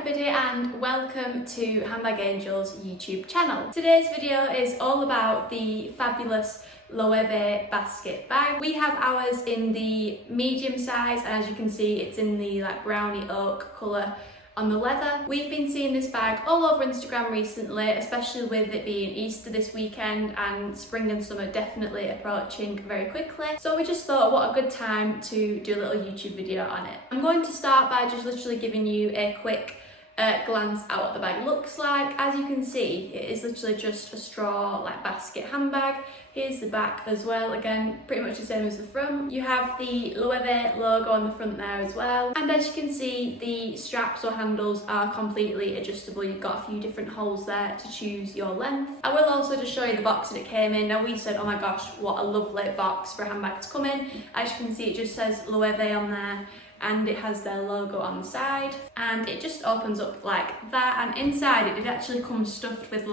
everybody and welcome to Handbag Angels YouTube channel. Today's video is all about the fabulous Loewe Basket Bag. We have ours in the medium size, and as you can see it's in the brownie oak colour on the leather. We've been seeing this bag all over Instagram recently, especially with it being Easter this weekend and spring and summer definitely approaching very quickly. So we just thought what a good time to do a little YouTube video on it. I'm going to start by just literally giving you a quick glance at what the bag looks like. As you can see, it is literally just a straw basket handbag. Here's the back as well, again pretty much the same as the front. You have the Loewe logo on the front there as well, and as you can see the straps or handles are completely adjustable. You've got a few different holes there to choose your length. I will also just show you the box that it came in. Now we said, oh my gosh, what a lovely box for a handbag to come in. As you can see, it just says Loewe on there and it has their logo on the side, and it just opens up like that, and inside it actually comes stuffed with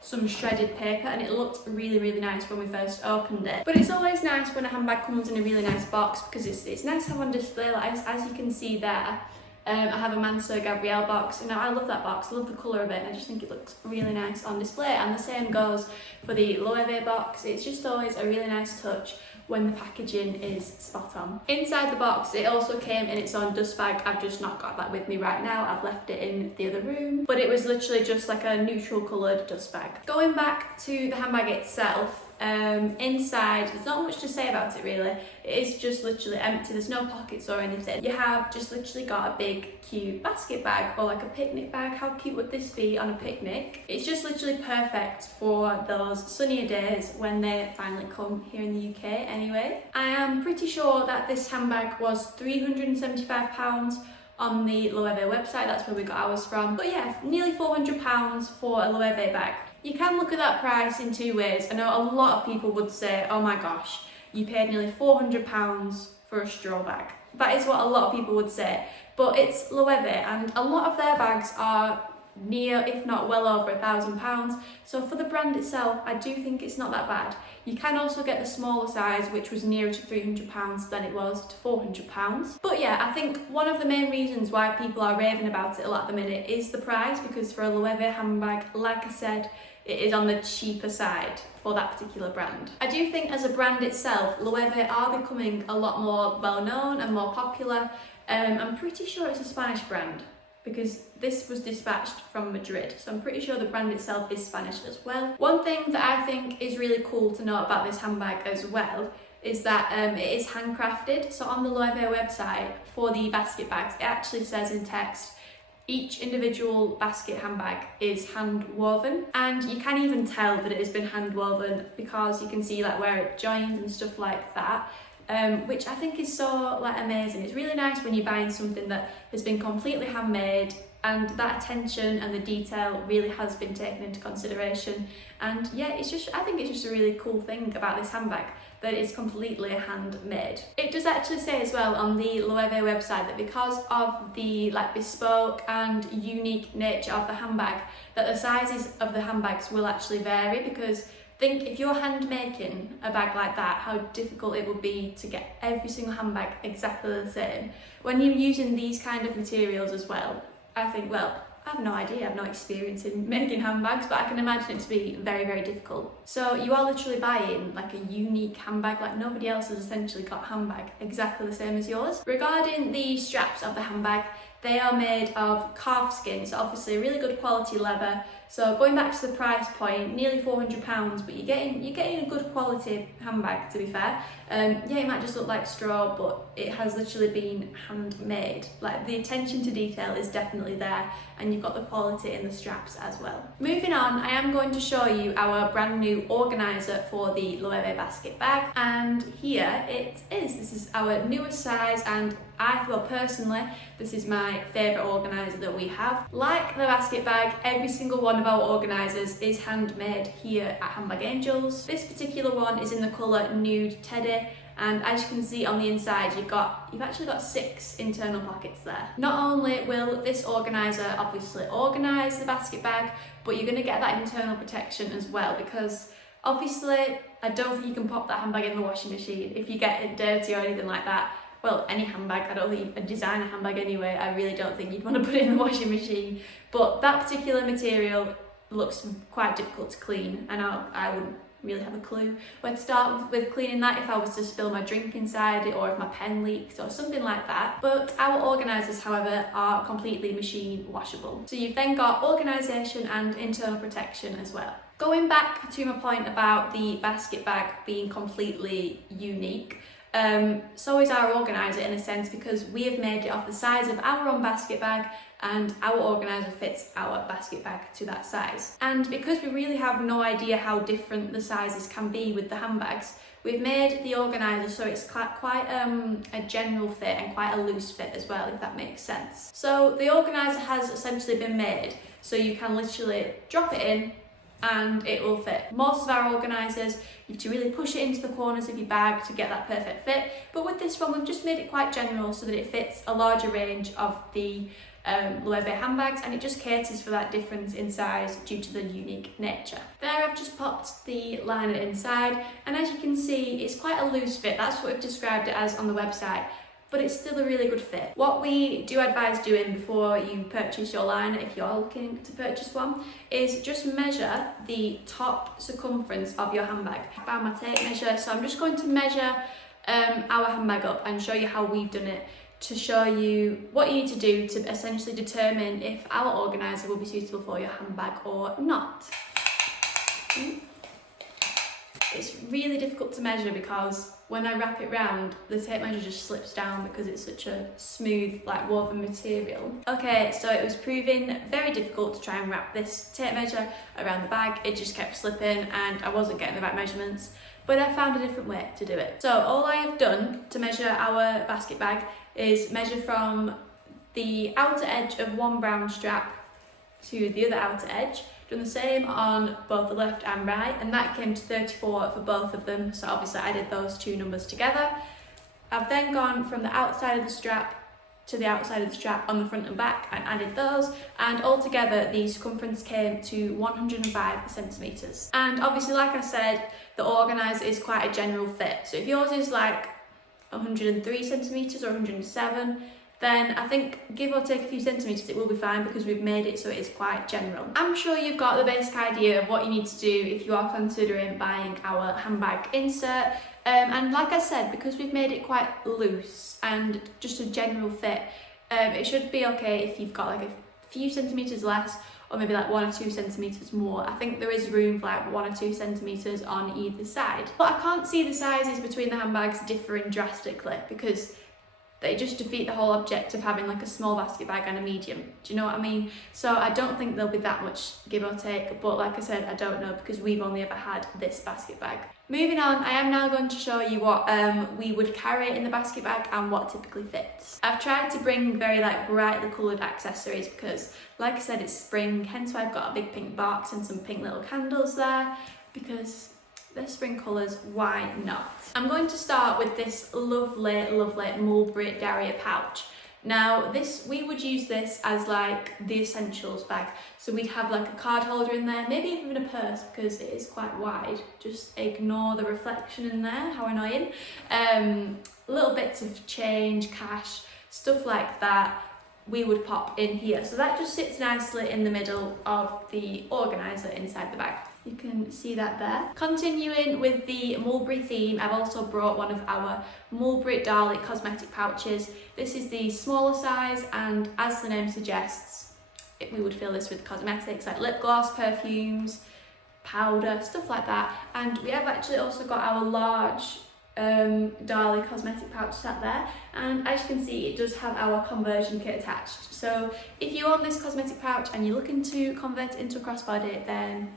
some shredded paper, and it looked really nice when we first opened it. But it's always nice when a handbag comes in a really nice box because it's nice to have on display. As you can see there, I have a Manso Gabrielle box, and I love that box. I love the colour of it, and I just think it looks really nice on display, and the same goes for the Loewe box. It's just always a really nice touch when the packaging is spot on. Inside the box it also came in its own dust bag. I've just not got that with me right now, I've left it in the other room, but it was literally just like a neutral coloured dust bag. Going back to the handbag itself, inside there's not much to say about it really. It is just literally empty, there's no pockets or anything. You have just literally got a big cute basket bag, or like a picnic bag. How cute would this be on a picnic? It's just literally perfect for those sunnier days when they finally come here in the UK anyway. I am pretty sure that this handbag was £375 on the Loewe website. That's where we got ours from. But yeah, nearly £400 for a Loewe bag. You can look at that price in two ways. I know a lot of people would say, oh my gosh, you paid nearly £400 for a straw bag. That is what a lot of people would say. But it's Loewe, and a lot of their bags are near, if not well over £1,000. So for the brand itself, I do think it's not that bad. You can also get the smaller size, which was nearer to £300 than it was to £400. But yeah, I think one of the main reasons why people are raving about it a lot at the minute is the price, because for a Loewe handbag, like I said, it is on the cheaper side for that particular brand. I do think as a brand itself, Loewe are becoming a lot more well known and more popular. I'm pretty sure it's a Spanish brand, because this was dispatched from Madrid, so I'm pretty sure the brand itself is Spanish as well. One thing that I think is really cool to know about this handbag as well is that it is handcrafted. So on the Loewe website for the basket bags, it actually says in text, each individual basket handbag is hand woven, and you can even tell that it has been hand woven because you can see where it joins and stuff like that. Which I think is so amazing. It's really nice when you're buying something that has been completely handmade, and that attention and the detail really has been taken into consideration. And yeah, I think it's just a really cool thing about this handbag, that it's completely handmade. It does actually say as well on the Loewe website that because of the bespoke and unique nature of the handbag, that the sizes of the handbags will actually vary, because think if you're hand making a bag like that, how difficult it would be to get every single handbag exactly the same. When you're using these kind of materials as well, I think, well, I have no idea, I have no experience in making handbags, but I can imagine it to be very difficult. So you are literally buying a unique handbag, nobody else has essentially got a handbag exactly the same as yours. Regarding the straps of the handbag, they are made of calfskin, so obviously a really good quality leather. So going back to the price point, nearly £400, but you're getting a good quality handbag, to be fair. Yeah, it might just look like straw, but it has literally been handmade. The attention to detail is definitely there, and you've got the quality in the straps as well. Moving on, I am going to show you our brand new organiser for the Loewe basket bag, and here it is. This is our newest size, and I feel personally this is my favourite organiser that we have. Like the basket bag, every single one of our organisers is handmade here at Handbag Angels. This particular one is in the colour Nude Teddy, and as you can see on the inside you've actually got 6 internal pockets there. Not only will this organiser obviously organise the basket bag, but you're going to get that internal protection as well, because obviously I don't think you can pop that handbag in the washing machine if you get it dirty or anything like that. well, any handbag. I don't think a designer handbag anyway, I really don't think you'd want to put it in the washing machine. But that particular material looks quite difficult to clean, and I wouldn't really have a clue where to start with cleaning that if I was to spill my drink inside it or if my pen leaked or something like that. But our organisers, however, are completely machine washable. So you've then got organisation and internal protection as well. Going back to my point about the basket bag being completely unique, so is our organiser in a sense, because we have made it off the size of our own basket bag, and our organiser fits our basket bag to that size. And because we really have no idea how different the sizes can be with the handbags, we've made the organiser so it's quite a general fit and quite a loose fit as well, if that makes sense. So the organiser has essentially been made so you can literally drop it in and it will fit. Most of our organisers, you have to really push it into the corners of your bag to get that perfect fit, but with this one we've just made it quite general so that it fits a larger range of the Loewe handbags, and it just caters for that difference in size due to the unique nature. There I've just popped the liner inside, and as you can see it's quite a loose fit. That's what we've described it as on the website, but it's still a really good fit. What we do advise doing before you purchase your liner, if you're looking to purchase one, is just measure the top circumference of your handbag. I found my tape measure, so I'm just going to measure our handbag up and show you how we've done it, to show you what you need to do to essentially determine if our organiser will be suitable for your handbag or not. It's really difficult to measure because when I wrap it round, the tape measure just slips down because it's such a smooth, like woven material. Okay, so it was proving very difficult to try and wrap this tape measure around the bag. It just kept slipping and I wasn't getting the right measurements, but I found a different way to do it. So all I have done to measure our basket bag is measure from the outer edge of one brown strap to the other outer edge. Done the same on both the left and right, and that came to 34 for both of them, so obviously I did those two numbers together. I've then gone from the outside of the strap to the outside of the strap on the front and back and added those, and altogether the circumference came to 105 centimetres. And obviously, like I said, the organiser is quite a general fit, so if yours is like 103 centimetres or 107, then I think give or take a few centimetres it will be fine because we've made it so it is quite general. I'm sure you've got the basic idea of what you need to do if you are considering buying our handbag insert. And like I said, because we've made it quite loose and just a general fit, it should be okay if you've got like a few centimetres less or maybe like 1 or 2 centimetres more. I think there is room for like 1 or 2 centimetres on either side. But I can't see the sizes between the handbags differing drastically because they just defeat the whole object of having like a small basket bag and a medium. Do you know what I mean? So I don't think there'll be that much give or take, but like I said, I don't know because we've only ever had this basket bag. Moving on, I am now going to show you what we would carry in the basket bag and what typically fits. I've tried to bring very like brightly coloured accessories because like I said, it's spring, hence why I've got a big pink box and some pink little candles there because they're spring colours, why not? I'm going to start with this lovely, lovely Mulberry Derriere pouch. Now we would use this as like the essentials bag. So we'd have like a card holder in there, maybe even a purse because it is quite wide. Just ignore the reflection in there, how annoying. Little bits of change, cash, stuff like that we would pop in here. So that just sits nicely in the middle of the organiser inside the bag. You can see that there. Continuing with the Mulberry theme, I've also brought one of our Mulberry Daley cosmetic pouches. This is the smaller size, and as the name suggests, we would fill this with cosmetics like lip gloss, perfumes, powder, stuff like that. And we have actually also got our large Daley cosmetic pouch sat there, and as you can see it does have our conversion kit attached. So if you own this cosmetic pouch and you're looking to convert it into a crossbody, then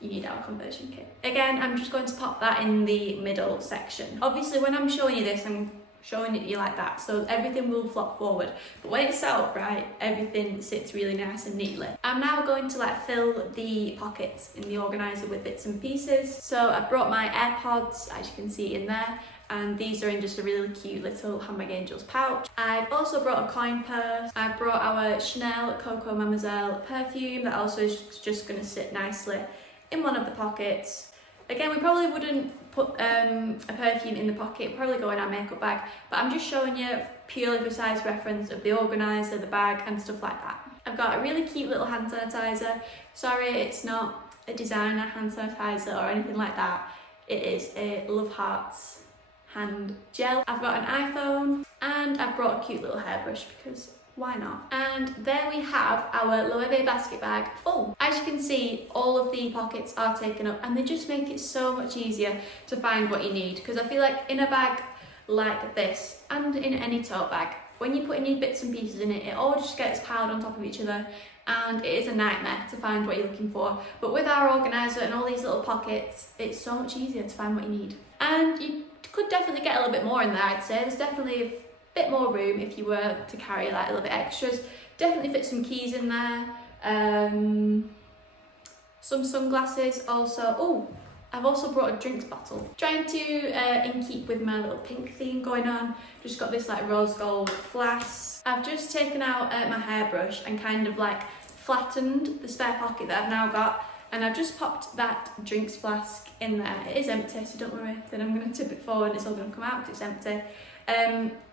you need our conversion kit. Again, I'm just going to pop that in the middle section. Obviously when I'm showing you this, I'm showing it to you like that, so everything will flop forward, but when it's set up right, everything sits really nice and neatly. I'm now going to like fill the pockets in the organiser with bits and pieces. So I brought my AirPods, as you can see in there, and these are in just a really cute little Handbag Angels pouch. I've also brought a coin purse. I've brought our Chanel Coco Mademoiselle perfume that also is just going to sit nicely in one of the pockets. Again, we probably wouldn't put a perfume in the pocket, it'd probably go in our makeup bag, but I'm just showing you purely for size reference of the organiser, the bag and stuff like that. I've got a really cute little hand sanitizer. Sorry, it's not a designer hand sanitizer or anything like that. It is a Love Hearts hand gel. I've got an iPhone and I've brought a cute little hairbrush because why not? And there we have our Loewe basket bag full. As you can see, all of the pockets are taken up and they just make it so much easier to find what you need, because I feel like in a bag like this and in any tote bag, when you put in your bits and pieces in it, it all just gets piled on top of each other and it is a nightmare to find what you're looking for. But with our organiser and all these little pockets, it's so much easier to find what you need. And you could definitely get a little bit more in there, I'd say. There's definitely a bit more room if you were to carry like a little bit extras. Definitely fit some keys in there, some sunglasses also. Oh, I've also brought a drinks bottle. Trying to in keep with my little pink theme going on, just got this like rose gold flask. I've just taken out my hairbrush and kind of like flattened the spare pocket that I've now got, and I've just popped that drinks flask in there. It is empty, so don't worry, then I'm going to tip it forward, it's all going to come out because it's empty.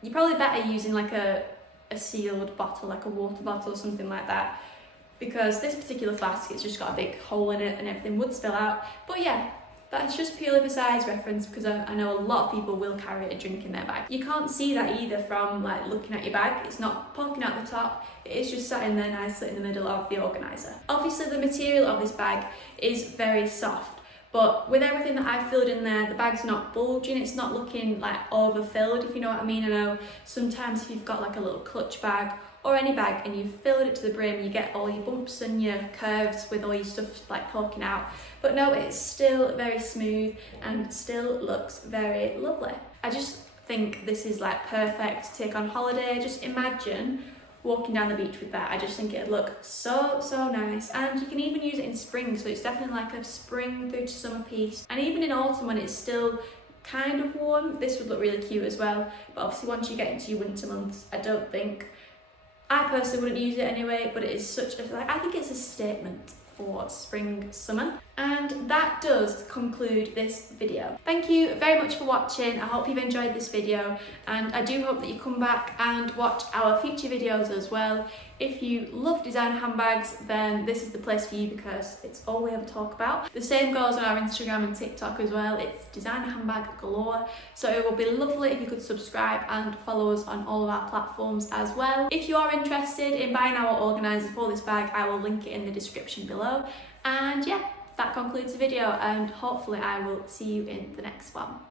You're probably better using like a sealed bottle, like a water bottle or something like that, because this particular flask, it's just got a big hole in it and everything would spill out. But yeah, that's just purely for size reference, because I know a lot of people will carry a drink in their bag. You can't see that either from like looking at your bag. It's not poking out the top, it is just sat in there nicely in the middle of the organiser. Obviously the material of this bag is very soft, but with everything that I've filled in there, the bag's not bulging, it's not looking like overfilled, if you know what I mean. I know sometimes if you've got like a little clutch bag or any bag and you've filled it to the brim, you get all your bumps and your curves with all your stuff like poking out. But no, it's still very smooth and still looks very lovely. I just think this is like perfect to take on holiday. Just imagine walking down the beach with that. I just think it'd look so nice, and you can even use it in spring, so it's definitely like a spring through to summer piece. And even in autumn when it's still kind of warm, this would look really cute as well. But obviously once you get into your winter months, I personally wouldn't use it anyway, but it is such a, like, I think it's a statement for spring, summer. And that does conclude this video. Thank you very much for watching. I hope you've enjoyed this video, and I do hope that you come back and watch our future videos as well. If you love designer handbags, then this is the place for you, because it's all we ever talk about. The same goes on our Instagram and TikTok as well. It's designer handbag galore. So it would be lovely if you could subscribe and follow us on all of our platforms as well. If you are interested in buying our organiser for this bag, I will link it in the description below. And yeah, that concludes the video, and hopefully I will see you in the next one.